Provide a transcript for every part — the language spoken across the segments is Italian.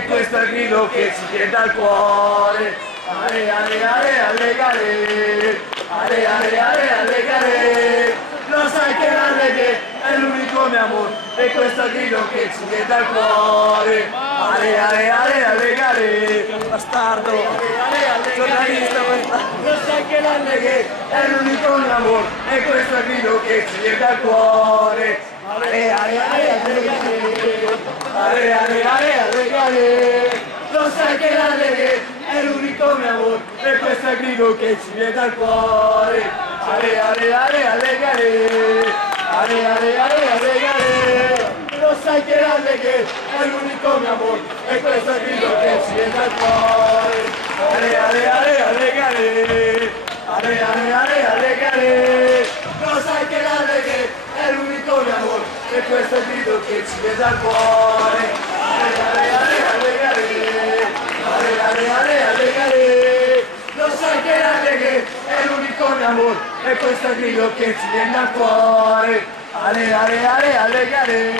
e questo è il grido che ci viene dal cuore. Ale, ale, ale, alle gare, ale, ale, ale, alle gare, lo sai che la reggae è l'unico mio amore, e questo è il grido che ci viene dal cuore. Ale, ale, ale, alle gare, bastardo, giornalista, lo sai che la reggae è l'unico mio amore, e questo è il grido che ci viene dal cuore. Ale, ale, ale, alle gare, ale, ale, ale, alle gare, lo sai che la reggae è l'unico mio amore, e questo è il grido che ci viene dal cuore. Ale, ale, ale, alle gare, ale, ale, ale, alle gare, lo sai che la reggae è l'unico mio amore, e questo è il grido che ci viene dal cuore. Ale, ale, ale, alle gare, ale, ale, ale, alle gare, lo sai che la reggae è l'unico mio amore, e questo è il grido che ci viene dal cuore. Ale, ale, ale, alle gare, ale, ale, ale, alle gare, lo sai che la reggae è l'unico mio amore, e questo è il grido che ci viene dal cuore. Ale, ale, ale, alle gare,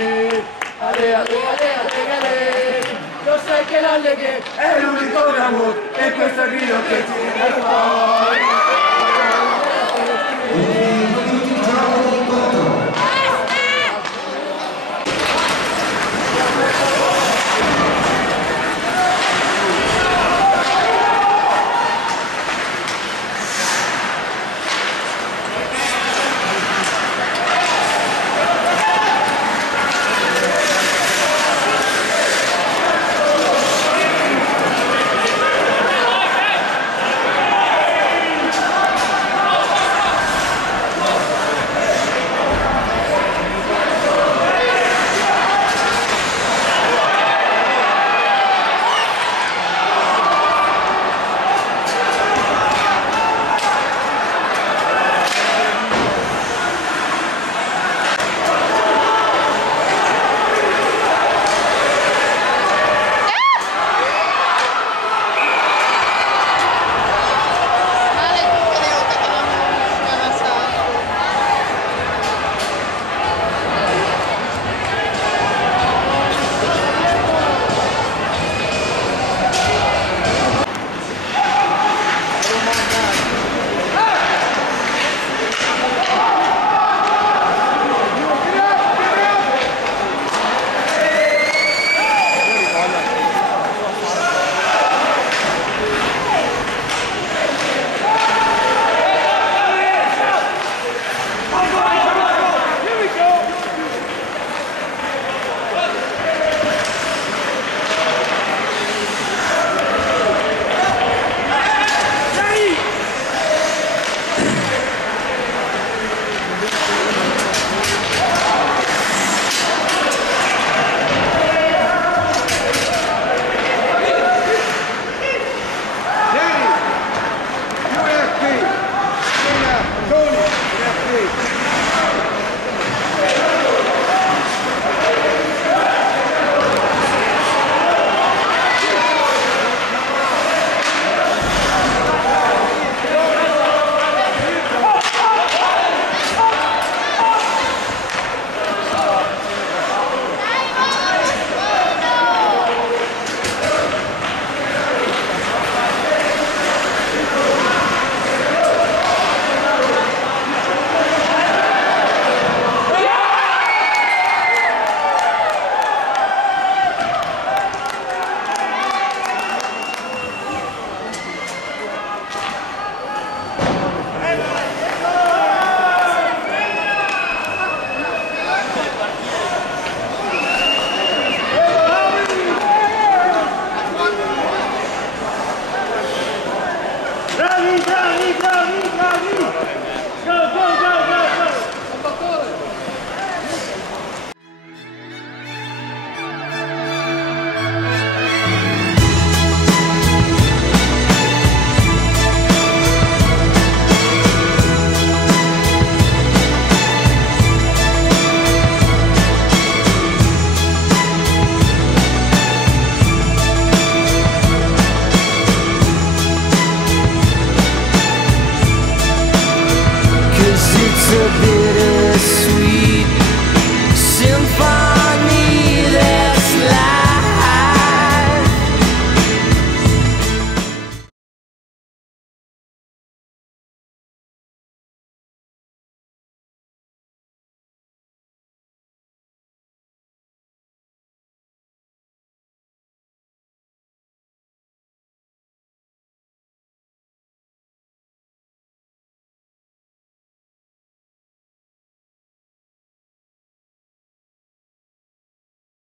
ale, ale, ale, alle gare, lo sai che la reggae è l'unico mio amore, e questo è il grido che ci viene dal cuore.